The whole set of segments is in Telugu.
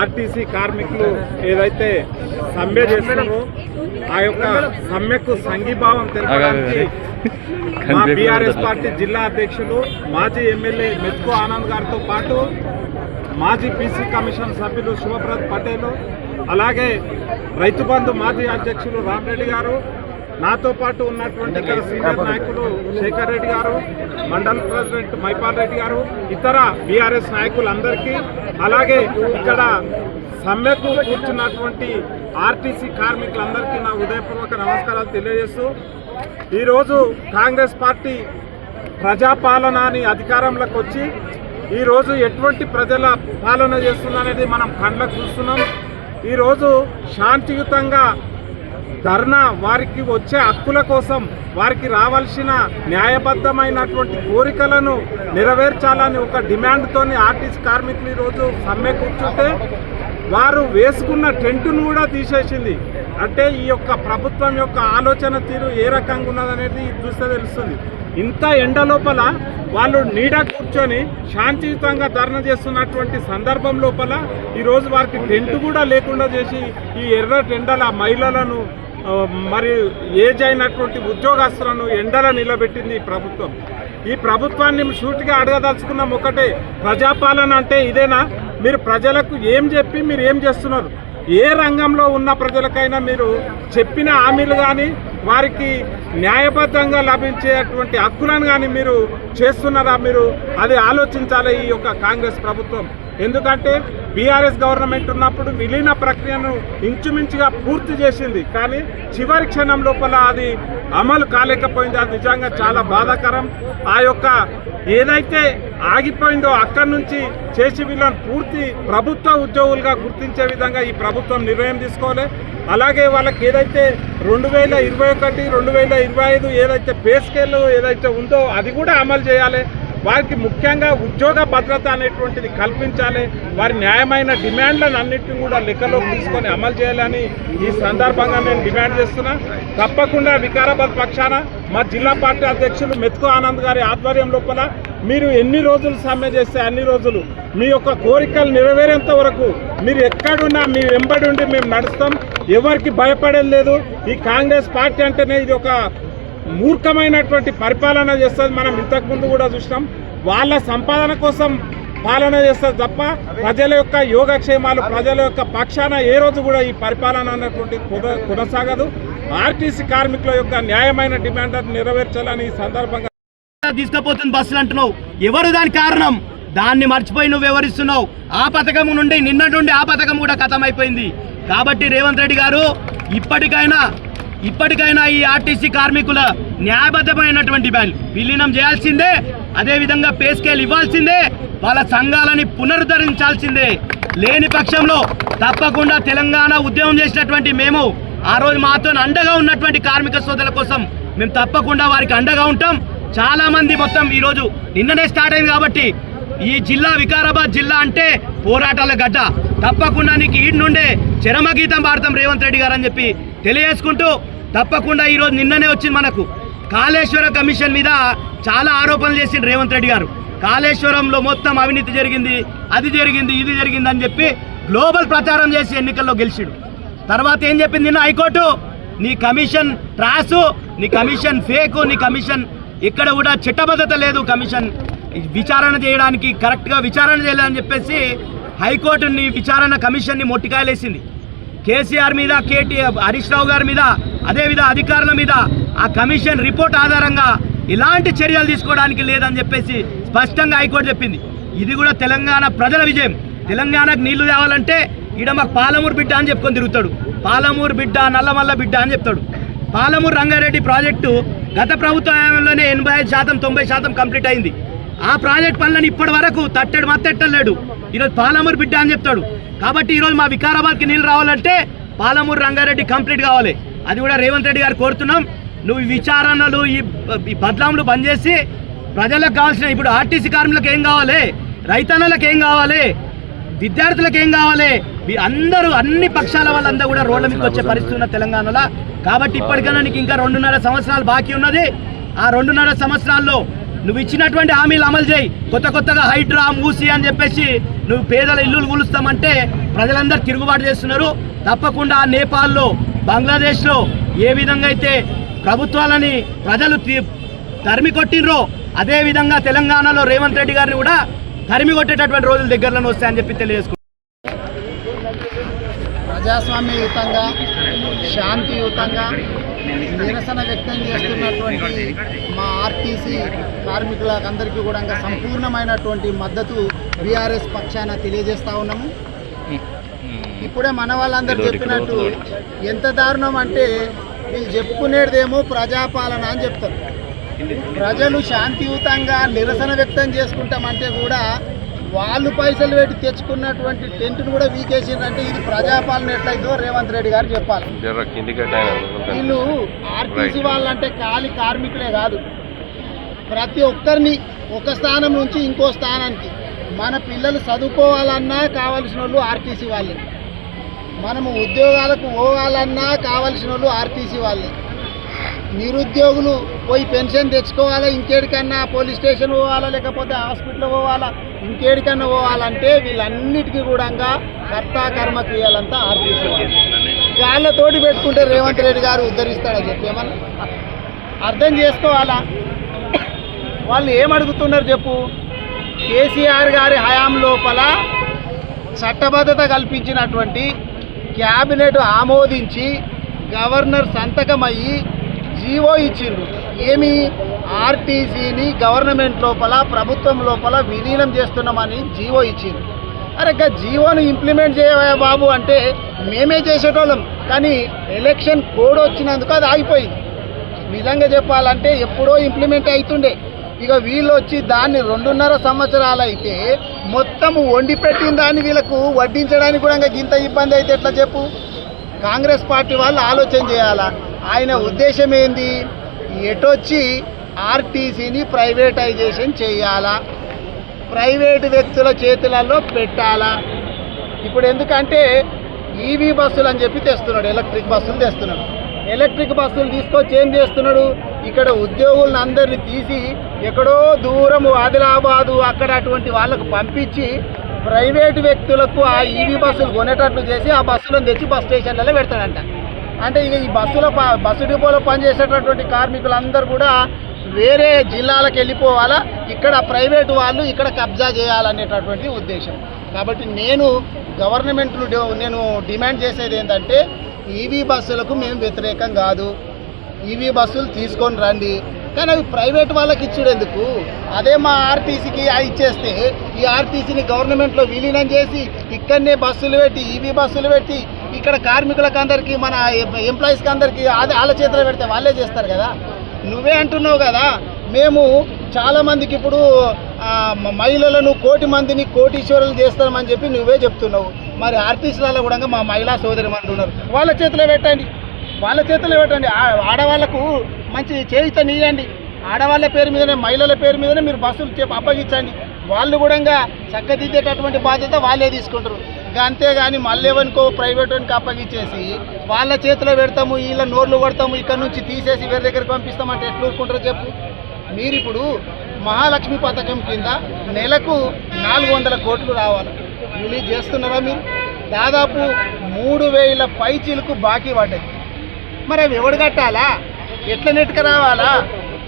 ఆర్టీసీ కార్మికులు ఏదైతే సమ్మె చేస్తున్నారో ఆ యొక్క సమ్మెకు సంఘీభావం తెలపడానికి మా బీఆర్ఎస్ పార్టీ జిల్లా అధ్యక్షులు మాజీ ఎమ్మెల్యే మెతుకు ఆనంద్ గారితో పాటు మాజీ బీసీ కమిషన్ సభ్యులు శుభప్రద్ పటేల్, అలాగే రైతు బంధు మాజీ అధ్యక్షులు రామరెడ్డి గారు, నాతో పాటు ఉన్నటువంటి ఇక్కడ సీనియర్ నాయకులు శేఖర్ రెడ్డి గారు, మండల ప్రెసిడెంట్ మైపాల్ రెడ్డి గారు, ఇతర బీఆర్ఎస్ నాయకులందరికీ, అలాగే ఇక్కడ సమ్మెకు కూర్చున్నటువంటి ఆర్టీసీ కార్మికులందరికీ నా ఉదయపూర్వక నమస్కారాలు తెలియజేస్తూ, ఈరోజు కాంగ్రెస్ పార్టీ ప్రజాపాలన అని అధికారంలోకి వచ్చి ఈరోజు ఎటువంటి ప్రజల పాలన చేస్తుందనేది మనం కళ్ళకు చూస్తున్నాం. ఈరోజు శాంతియుతంగా ధర్నా వారికి వచ్చే హక్కుల కోసం వారికి రావాల్సిన న్యాయబద్ధమైనటువంటి కోరికలను నెరవేర్చాలని ఒక డిమాండ్తోని ఆర్టీసీ కార్మికులు ఈరోజు సమ్మె కూర్చుంటే వారు వేసుకున్న టెంటును కూడా తీసేసింది. అంటే ఈ యొక్క ప్రభుత్వం యొక్క ఆలోచన తీరు ఏ రకంగా ఉన్నదనేది చూస్తే తెలుస్తుంది. ఇంత ఎండ లోపల వాళ్ళు నీడ కూర్చొని శాంతియుతంగా ధర్నా చేస్తున్నటువంటి సందర్భం లోపల ఈరోజు వారికి టెంట్ కూడా లేకుండా చేసి ఈ ఎర్ర టెండల మహిళలను మరి ఏజ్ అయినటువంటి ఉద్యోగస్తులను ఎండల నిలబెట్టింది ఈ ప్రభుత్వం. ఈ ప్రభుత్వాన్ని సూటిగా అడగదలుచుకున్నాం ఒకటే, ప్రజాపాలన అంటే ఇదేనా? మీరు ప్రజలకు ఏం చెప్పి మీరు ఏం చేస్తున్నారు? ఏ రంగంలో ఉన్న ప్రజలకైనా మీరు చెప్పిన హామీలు కానీ వారికి న్యాయబద్ధంగా లభించేటువంటి హక్కులను కానీ మీరు చేస్తున్నారా? మీరు అది ఆలోచించాలి ఈ యొక్క కాంగ్రెస్ ప్రభుత్వం. ఎందుకంటే బీఆర్ఎస్ గవర్నమెంట్ ఉన్నప్పుడు విలీన ప్రక్రియను ఇంచుమించుగా పూర్తి చేసింది, కానీ చివరి క్షణం లోపల అది అమలు కాలేకపోయింది. అది నిజంగా చాలా బాధాకరం. ఆ యొక్క ఏదైతే ఆగిపోయిందో అక్కడి నుంచి చేసి వీళ్ళని పూర్తి ప్రభుత్వ ఉద్యోగులుగా గుర్తించే విధంగా ఈ ప్రభుత్వం నిర్ణయం తీసుకోవాలి. అలాగే వాళ్ళకి ఏదైతే 2021, 2025 ఏదైతే పే స్కేల్ ఏదైతే ఉందో అది కూడా అమలు చేయాలి. వారికి ముఖ్యంగా ఉద్యోగ భద్రత అనేటువంటిది కల్పించాలి. వారి న్యాయమైన డిమాండ్లను అన్నింటినీ కూడా లెక్కలోకి తీసుకొని అమలు చేయాలని ఈ సందర్భంగా నేను డిమాండ్ చేస్తున్నా. తప్పకుండా వికారాబాద్ పక్షాన మా జిల్లా పార్టీ అధ్యక్షులు మెతుకు ఆనంద్ గారి ఆధ్వర్యం లోపల మీరు ఎన్ని రోజులు సమ్మె చేస్తే అన్ని రోజులు మీ యొక్క కోరికలు నెరవేరేంత వరకు మీరు ఎక్కడున్నా మీ వెంబడి ఉండి మేము నడుస్తాం. ఎవరికి భయపడేది లేదు. ఈ కాంగ్రెస్ పార్టీ అంటేనే ఇది ఒక మూర్ఖమైనటువంటి పరిపాలన చేస్తుంది. మనం ఇంతకుముందు కూడా చూసినాం. వాళ్ళ సంపాదన కోసం పాలన చేస్తుంది తప్ప ప్రజల యొక్క యోగక్షేమాలు, ప్రజల యొక్క పక్షాన ఏ రోజు కూడా ఈ పరిపాలన అన్నటువంటి కొనసాగదు. ఆర్టీసీ కార్మికుల యొక్క న్యాయమైన డిమాండ్ నెరవేర్చాలని ఈ సందర్భంగా తీసుకుపోతుంది బస్సులు అంటున్నావు. ఎవరు దాని కారణం? దాన్ని మర్చిపోయి నువ్వు వివరిస్తున్నావు. ఆ పథకం నుండి నిన్నటి నుండి ఆ పథకం కూడా ఖతమైపోయింది. కాబట్టి రేవంత్ రెడ్డి గారు ఇప్పటికైనా ఈ ఆర్టీసీ కార్మికుల న్యాయబద్ధమైనటువంటి డిమాండ్ విలీనం చేయాల్సిందే. అదేవిధంగా పే స్కేల్ ఇవ్వాల్సిందే. వాళ్ళ సంఘాలని పునరుద్ధరించాల్సిందే. లేని పక్షంలో తప్పకుండా తెలంగాణ ఉద్యమం చేసినటువంటి మేము ఆ రోజు మాతో అండగా ఉన్నటువంటి కార్మిక సోదరుల కోసం మేము తప్పకుండా వారికి అండగా ఉంటాం. చాలా మంది మొత్తం ఈరోజు నిన్ననే స్టార్ట్ అయింది కాబట్టి ఈ జిల్లా వికారాబాద్ జిల్లా అంటే పోరాటాల గడ్డ. తప్పకుండా నీకు ఈడ్ నుండే చరమగీతం పాడతాం రేవంత్ రెడ్డి గారు అని చెప్పి తెలియజేసుకుంటూ, తప్పకుండా ఈరోజు నిన్ననే వచ్చింది మనకు కాళేశ్వర కమిషన్ మీద చాలా ఆరోపణలు చేసిండు రేవంత్ రెడ్డి గారు. కాళేశ్వరంలో మొత్తం అవినీతి జరిగింది, అది జరిగింది, ఇది జరిగింది అని చెప్పి గ్లోబల్ ప్రచారం చేసి ఎన్నికల్లో గెలిచిడు. తర్వాత ఏం చెప్పింది నిన్న హైకోర్టు? నీ కమిషన్ ట్రాసు, నీ కమిషన్ ఫేకు, నీ కమిషన్ ఇక్కడ కూడా చట్టబద్ధత లేదు, కమిషన్ విచారణ చేయడానికి కరెక్ట్గా విచారణ చేయలేదని చెప్పేసి హైకోర్టు నీ విచారణ కమిషన్ని మొట్టికాయలేసింది. కేసీఆర్ మీద, హరీష్ రావు గారి మీద, అదేవిధంగా అధికారుల మీద ఆ కమిషన్ రిపోర్ట్ ఆధారంగా ఎలాంటి చర్యలు తీసుకోవడానికి లేదని చెప్పేసి స్పష్టంగా హైకోర్టు చెప్పింది. ఇది కూడా తెలంగాణ ప్రజల విజయం. తెలంగాణకు నీళ్లు తేవాలంటే ఈడ మాకు పాలమూరు బిడ్డ అని చెప్పుకొని తిరుగుతాడు. పాలమూరు బిడ్డ, నల్లమల్ల బిడ్డ అని చెప్తాడు. పాలమూరు రంగారెడ్డి ప్రాజెక్టు గత ప్రభుత్వ హయాంలోనే 85%, 90% కంప్లీట్ అయింది. ఆ ప్రాజెక్ట్ పనులను ఇప్పటి వరకు మత్తెట్టలేడు. ఈరోజు పాలమూరు బిడ్డ అని చెప్తాడు. కాబట్టి ఈరోజు మా వికారాబాద్కి నీళ్ళు రావాలంటే పాలమూరు రంగారెడ్డి కంప్లీట్ కావాలి. అది కూడా రేవంత్ రెడ్డి గారు కోరుతున్నాం. నువ్వు ఈ విచారణలు, ఈ బదలాంలు బంద్ చేసి ప్రజలకు కావాల్సిన ఇప్పుడు ఆర్టీసీ కార్మికులకు ఏం కావాలి, రైతన్నలకు ఏం కావాలి, విద్యార్థులకు ఏం కావాలి, అందరూ అన్ని పక్షాల వాళ్ళందరూ కూడా రోడ్ల మీదకి వచ్చే పరిస్థితి ఉన్న తెలంగాణలో. కాబట్టి ఇప్పటికైనా నీకు ఇంకా 2.5 సంవత్సరాలు బాకీ ఉన్నది. ఆ 2.5 సంవత్సరాల్లో నువ్వు ఇచ్చినటువంటి హామీలు అమలు చేయి. కొత్తగా హైడ్రా, మూసి అని చెప్పేసి నువ్వు పేదల ఇల్లులు కూలుస్తామంటే ప్రజలందరూ తిరుగుబాటు చేస్తున్నారు. తప్పకుండా నేపాల్లో, బంగ్లాదేశ్లో ఏ విధంగా అయితే ప్రభుత్వాలని ప్రజలు తరిమి కొట్టినరో అదే విధంగా తెలంగాణలో రేవంత్ రెడ్డి గారిని కూడా తరిమి కొట్టేటటువంటి రోజులు దగ్గరలోనే వస్తాయని చెప్పి తెలియజేసుకుంటున్నాను. ప్రజాస్వామ్యయుతంగా, శాంతియుతంగా నిరసన వ్యక్తం చేస్తున్నటువంటి మా ఆర్టీసీ కార్మికులందరికీ కూడా సంపూర్ణమైనటువంటి మద్దతు బీఆర్ఎస్ పక్షాన తెలియజేస్తా ఉన్నాము. ఇప్పుడే మన వాళ్ళందరూ చెప్పినట్టు ఎంత దారుణం అంటే వీళ్ళు చెప్పుకునేదేమో ప్రజాపాలన అని చెప్తారు. ప్రజలు శాంతియుతంగా నిరసన వ్యక్తం చేసుకుంటామంటే కూడా వాళ్ళు పైసలు పెట్టి తెచ్చుకున్నటువంటి టెంట్ను కూడా వీకేసిందంటే ఇది ప్రజాపాలన ఎట్లయితే రేవంత్ రెడ్డి గారు చెప్పాలి. వీళ్ళు ఆర్టీసీ వాళ్ళంటే ఖాళీ కార్మికులే కాదు, ప్రతి ఒక్కరిని ఒక స్థానం నుంచి ఇంకో స్థానానికి మన పిల్లలు చదువుకోవాలన్నా కావలసిన వాళ్ళు ఆర్టీసీ వాళ్ళే, మనము ఉద్యోగాలకు పోవాలన్నా కావలసిన వాళ్ళు ఆర్టీసీ వాళ్ళే, నిరుద్యోగులు పోయి పెన్షన్ తెచ్చుకోవాలా, ఇంకేడికన్నా పోలీస్ స్టేషన్ పోవాలా, లేకపోతే హాస్పిటల్ పోవాలా, ఇంకేడికన్నా పోవాలంటే వీళ్ళన్నిటికీ కూడా కర్త కర్మ క్రియాలంతా ఆర్టీసీ వాళ్ళతోటి పెట్టుకుంటే రేవంత్ రెడ్డి గారు ఉద్ధరిస్తాడని చెప్పి ఏమన్నా అర్థం చేసుకోవాలా. వాళ్ళు ఏమడుగుతున్నారు చెప్పు? కేసీఆర్ గారి హయాం లోపల చట్టబద్ధత కల్పించినటువంటి క్యాబినెట్ ఆమోదించి గవర్నర్ సంతకమయ్యి జీవో ఇచ్చిండ్రు. ఏమి? ఆర్టీసీని గవర్నమెంట్ లోపల, ప్రభుత్వం లోపల విలీనం చేస్తున్నామని జీవో ఇచ్చిండ్రు. అరే జీవోను ఇంప్లిమెంట్ చేయవా బాబు అంటే మేమే చేసేటోళ్ళం, కానీ ఎలక్షన్ కోడ్ వచ్చినందుకు అది ఆగిపోయింది. నిజంగా చెప్పాలంటే ఎప్పుడో ఇంప్లిమెంట్ అవుతుండే. ఇక వీళ్ళు వచ్చి దాన్ని 2.5 సంవత్సరాలు అయితే మొత్తం వండి పెట్టిన దాన్ని వీళ్ళకు వడ్డించడానికి కూడా ఇంత ఇబ్బంది అయితే ఎట్లా చెప్పు? కాంగ్రెస్ పార్టీ వాళ్ళు ఆలోచన చేయాలా. ఆయన ఉద్దేశం ఏంది? ఎటొచ్చి ఆర్టీసీని ప్రైవేటైజేషన్ చేయాలా, ప్రైవేటు వ్యక్తుల చేతులలో పెట్టాలా. ఇప్పుడు ఎందుకంటే ఈవీ బస్సులు అని చెప్పి తెస్తున్నాడు, ఎలక్ట్రిక్ బస్సులు తెస్తున్నాడు. ఎలక్ట్రిక్ బస్సులు తీసుకొచ్చి ఏం చేస్తున్నాడు? ఇక్కడ ఉద్యోగులను అందరినీ తీసి ఎక్కడో దూరం ఆదిలాబాదు అక్కడ అటువంటి వాళ్ళకు పంపించి ప్రైవేటు వ్యక్తులకు ఆ ఈవీ బస్సులు కొనేటట్లు చేసి ఆ బస్సులను తెచ్చి బస్ స్టేషన్లలో పెడతాడంట. అంటే ఇక ఈ బస్సు డిపోలో పనిచేసేటటువంటి కార్మికులందరూ కూడా వేరే జిల్లాలకు వెళ్ళిపోవాలా, ఇక్కడ ప్రైవేటు వాళ్ళు ఇక్కడ కబ్జా చేయాలనేటటువంటి ఉద్దేశం. కాబట్టి నేను నేను డిమాండ్ చేసేది ఏంటంటే ఈవీ బస్సులకు మేము వ్యతిరేకం కాదు, ఈవీ బస్సులు తీసుకొని రండి, కానీ అవి ప్రైవేట్ వాళ్ళకి ఇచ్చుడు ఎందుకు? అదే మా ఆర్టీసీకి ఇచ్చేస్తే ఈ ఆర్టీసీని గవర్నమెంట్లో విలీనం చేసి ఇక్కడనే బస్సులు పెట్టి, ఈవీ బస్సులు పెట్టి ఇక్కడ కార్మికులకు అందరికీ, మన ఎంప్లాయీస్కి అందరికీ వాళ్ళ చేతిలో పెడితే వాళ్ళే చేస్తారు కదా. నువ్వే అంటున్నావు కదా, మేము చాలామందికి ఇప్పుడు మహిళలను 1 కోటి మందిని కోటీశ్వరులు చేస్తామని చెప్పి నువ్వే చెప్తున్నావు. మరి ఆర్టీసీలలో కూడా మా మహిళా సోదరి మంది ఉన్నారు, వాళ్ళ చేతిలో పెట్టండి, వాళ్ళ చేతిలో పెట్టండి. ఆడవాళ్లకు మంచి చేయితనియండి, ఆడవాళ్ళ పేరు మీదనే, మహిళల పేరు మీదనే మీరు బస్సులు అప్పగించండి. వాళ్ళు కూడా చక్కదిద్దేటటువంటి బాధ్యత వాళ్ళే తీసుకుంటారు. అంతేగాని మళ్ళేవనుకో ప్రైవేట్ వానికి అప్పగించేసి వాళ్ళ చేతిలో పెడతాము, వీళ్ళ నోర్లు కొడతాము, ఇక్కడ నుంచి తీసేసి వేరే దగ్గరికి పంపిస్తామంటే ఎట్లా ఊరుకుంటారో చెప్పు. మీరు ఇప్పుడు మహాలక్ష్మి పథకం కింద నెలకు 400 కోట్లు రావాలి, రిలీజ్ చేస్తున్నారా మీరు? దాదాపు 3000 పైచీలకు బాకీ పడ్డది. మరి అవి ఎవడు కట్టాలా? ఎట్లా నెట్టుకు రావాలా?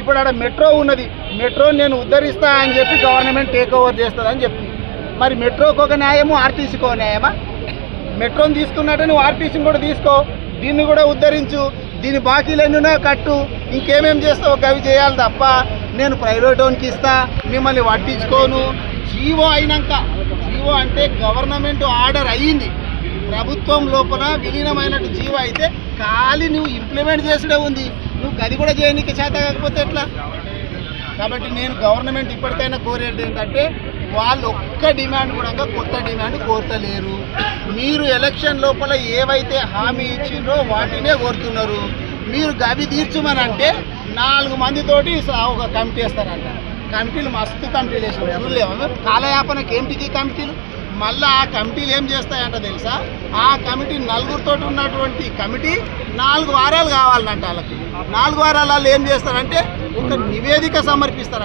ఇప్పుడు ఆడ మెట్రో ఉన్నది, మెట్రోని నేను ఉద్ధరిస్తా అని చెప్పి గవర్నమెంట్ టేక్ ఓవర్ చేస్తుందని చెప్పింది. మరి మెట్రోకి ఒక న్యాయము, ఆర్టీసీకి ఒక న్యాయమా? మెట్రోని తీసుకున్నట్టే నువ్వు ఆర్టీసీని కూడా తీసుకో, దీన్ని కూడా ఉద్ధరించు, దీని బాకీలు ఎన్నున్నా కట్టు, ఇంకేమేం చేస్తావు అవి చేయాలి తప్ప నేను ప్రైవేట్ ఓన్కి ఇస్తా, మిమ్మల్ని పట్టించుకోను. జీవో అయినాక, జీవో అంటే గవర్నమెంట్ ఆర్డర్ అయ్యింది, ప్రభుత్వం లోపల విలీనమైనట్టు జీవో అయితే ఖాళీ నువ్వు ఇంప్లిమెంట్ చేసుడే ఉంది, నువ్వు గది కూడా చేయనీకి చేత కాకపోతే ఎట్లా? కాబట్టి నేను గవర్నమెంట్ ఇప్పటికైనా కోరేది ఏంటంటే వాళ్ళు ఒక్క డిమాండ్ కూడా కొత్త డిమాండ్ కోరతలేరు. మీరు ఎలక్షన్ లోపల ఏవైతే హామీ ఇచ్చిండ్రో వాటినే కోరుతున్నారు. మీరు గవి తీర్చమని అంటే 4 మందితోటి ఒక కమిటీ వేస్తారంట. కమిటీలు మస్తు కమిటీలు వేసారు, చూడలేము కాలయాపనకి ఏంటికి కమిటీలు. మళ్ళీ ఆ కమిటీలు ఏం చేస్తాయంట తెలుసా? ఆ కమిటీ 4గురితో ఉన్నటువంటి కమిటీ 4 వారాలు కావాలంట వాళ్ళకి. 4 వారాలలో ఏం చేస్తారంటే ఒక నివేదిక సమర్పిస్తారు.